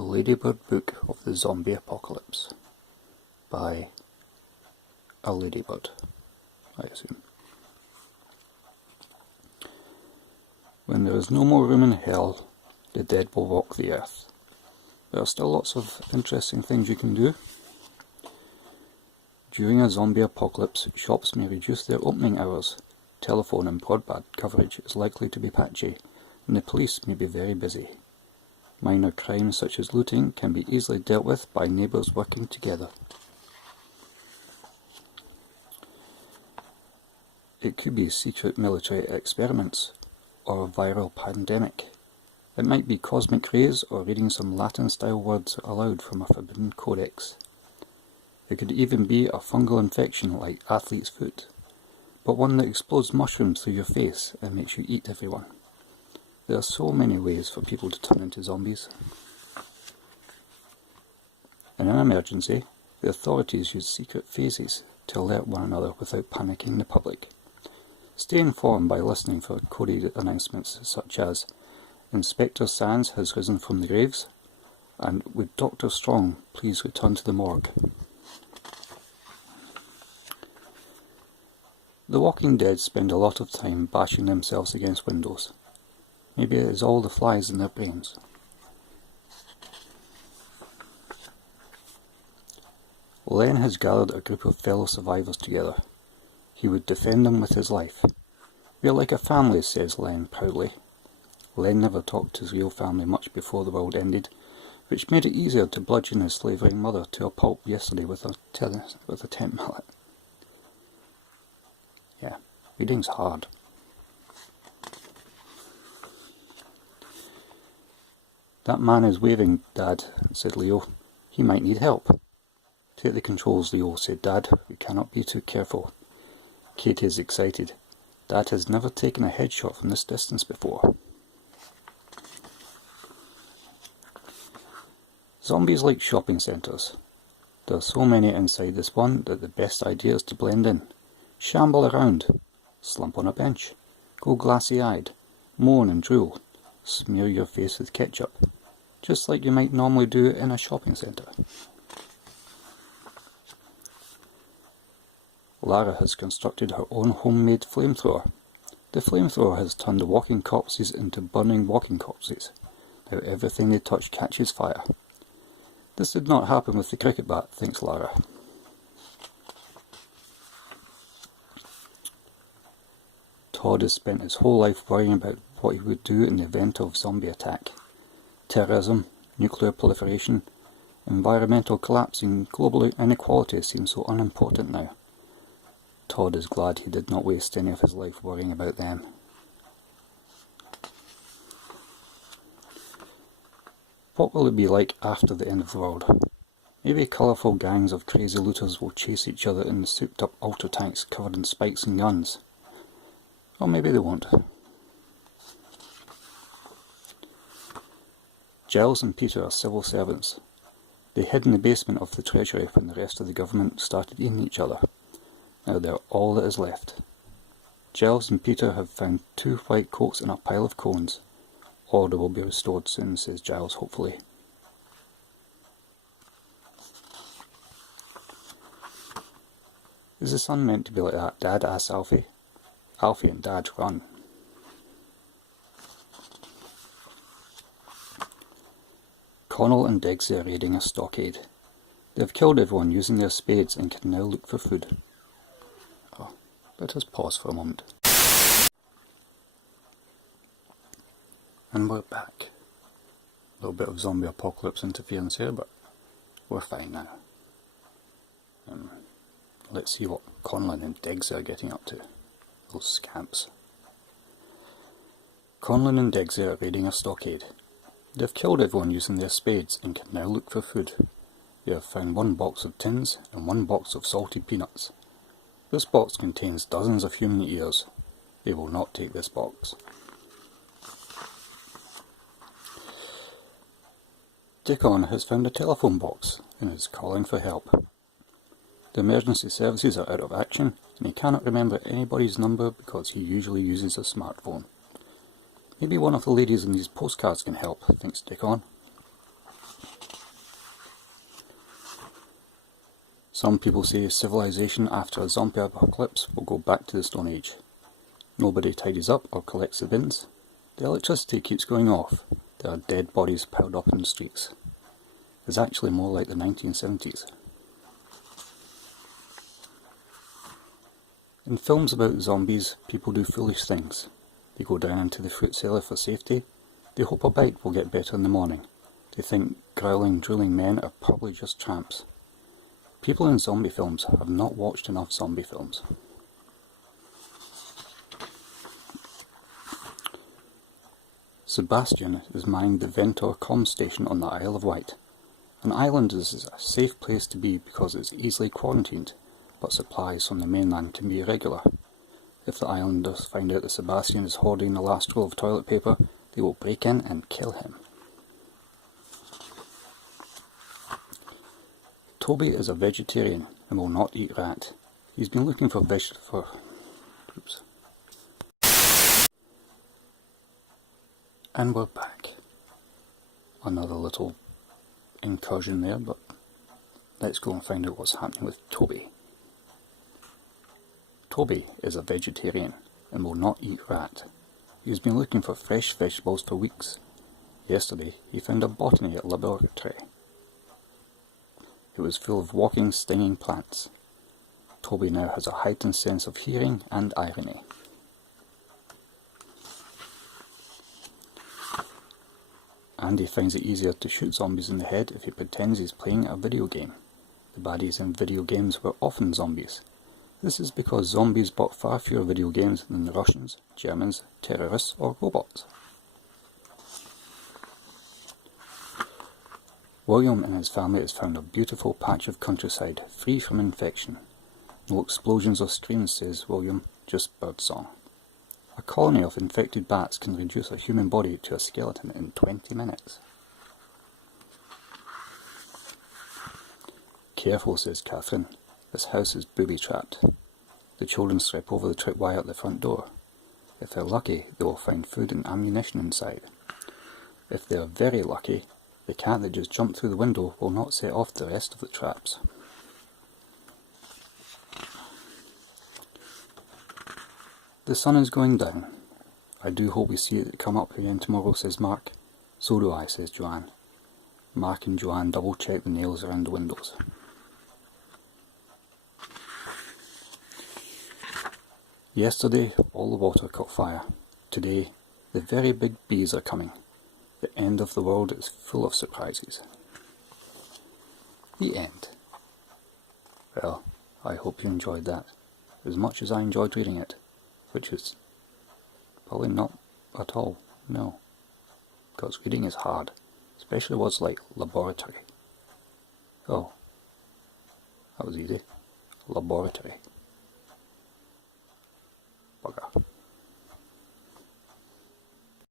The Ladybird Book of the Zombie Apocalypse by a ladybird, I assume. When there is no more room in hell, the dead will walk the earth. There are still lots of interesting things you can do. During a zombie apocalypse, shops may reduce their opening hours. Telephone and broadband coverage is likely to be patchy, and the police may be very busy. Minor crimes such as looting can be easily dealt with by neighbours working together. It could be secret military experiments, or a viral pandemic. It might be cosmic rays or reading some Latin-style words aloud from a forbidden codex. It could even be a fungal infection like athlete's foot, but one that explodes mushrooms through your face and makes you eat everyone. There are so many ways for people to turn into zombies. In an emergency, the authorities use secret phases to alert one another without panicking the public. Stay informed by listening for coded announcements such as "Inspector Sands has risen from the graves" and "Would Dr. Strong please return to the morgue?" The Walking Dead spend a lot of time bashing themselves against windows. Maybe it is all the flies in their brains. Len has gathered a group of fellow survivors together. He would defend them with his life. "We are like a family," says Len proudly. Len never talked to his real family much before the world ended, which made it easier to bludgeon his slavering mother to a pulp yesterday with a tent mallet. Yeah, reading's hard. "That man is waving, Dad," said Leo. "He might need help." "Take the controls, Leo," said Dad. "We cannot be too careful." Katie is excited. Dad has never taken a headshot from this distance before. Zombies like shopping centres. There are so many inside this one that the best idea is to blend in. Shamble around. Slump on a bench. Go glassy-eyed. Moan and drool. Smear your face with ketchup, just like you might normally do in a shopping centre. Lara has constructed her own homemade flamethrower. The flamethrower has turned the walking corpses into burning walking corpses. Now everything they touch catches fire. This did not happen with the cricket bat, thinks Lara. Todd has spent his whole life worrying about what he would do in the event of zombie attack. Terrorism, nuclear proliferation, environmental collapse and global inequality seem so unimportant now. Todd is glad he did not waste any of his life worrying about them. What will it be like after the end of the world? Maybe colourful gangs of crazy looters will chase each other in souped up ultra tanks covered in spikes and guns. Or maybe they won't. Giles and Peter are civil servants. They hid in the basement of the Treasury when the rest of the government started eating each other. Now they're all that is left. Giles and Peter have found 2 white coats in a pile of cones. Order will be restored soon, says Giles hopefully. "Is the sun meant to be like that, Dad?" asks Alfie. Alfie and Dad run. Connell and Diggsy are raiding a stockade. They have killed everyone using their spades and can now look for food. Oh, let us pause for a moment. And we're back. A little bit of zombie apocalypse interference here, but we're fine now. Let's see what Conlon and Diggsy are getting up to. Those scamps. Conlon and Diggsy are raiding a stockade. They have killed everyone using their spades and can now look for food. They have found 1 box of tins and 1 box of salted peanuts. This box contains dozens of human ears. They will not take this box. Dickon has found a telephone box and is calling for help. The emergency services are out of action and he cannot remember anybody's number because he usually uses a smartphone. Maybe one of the ladies in these postcards can help, thinks Dickon. Some people say civilization after a zombie apocalypse will go back to the Stone Age. Nobody tidies up or collects the bins. The electricity keeps going off. There are dead bodies piled up in the streets. It's actually more like the 1970s. In films about zombies, people do foolish things. They go down into the fruit cellar for safety. They hope a bite will get better in the morning. They think growling, drooling men are probably just tramps. People in zombie films have not watched enough zombie films. Sebastian is manning the Ventor comm station on the Isle of Wight. An island is a safe place to be because it's easily quarantined, but supplies from the mainland can be irregular. If the islanders find out that Sebastian is hoarding the last roll of toilet paper, they will break in and kill him. Toby is a vegetarian and will not eat rat. He's been looking for And we're back. Another little incursion there, but let's go and find out what's happening with Toby. Toby is a vegetarian and will not eat rat. He has been looking for fresh vegetables for weeks. Yesterday he found a botany laboratory. It was full of walking, stinging plants. Toby now has a heightened sense of hearing and irony. Andy finds it easier to shoot zombies in the head if he pretends he's playing a video game. The baddies in video games were often zombies. This is because zombies bought far fewer video games than the Russians, Germans, terrorists or robots. William and his family has found a beautiful patch of countryside, free from infection. No explosions or screams, says William, just birdsong. A colony of infected bats can reduce a human body to a skeleton in 20 minutes. Careful, says Catherine. This house is booby-trapped. The children step over the tripwire at the front door. If they're lucky, they will find food and ammunition inside. If they are very lucky, the cat that just jumped through the window will not set off the rest of the traps. The sun is going down. I do hope we see it come up again tomorrow, says Mark. So do I, says Joanne. Mark and Joanne double check the nails around the windows. Yesterday, all the water caught fire. Today, the very big bees are coming. The end of the world is full of surprises. The end. Well, I hope you enjoyed that, as much as I enjoyed reading it, which is probably not at all, no. Because reading is hard, especially words like laboratory. Oh, that was easy. Laboratory.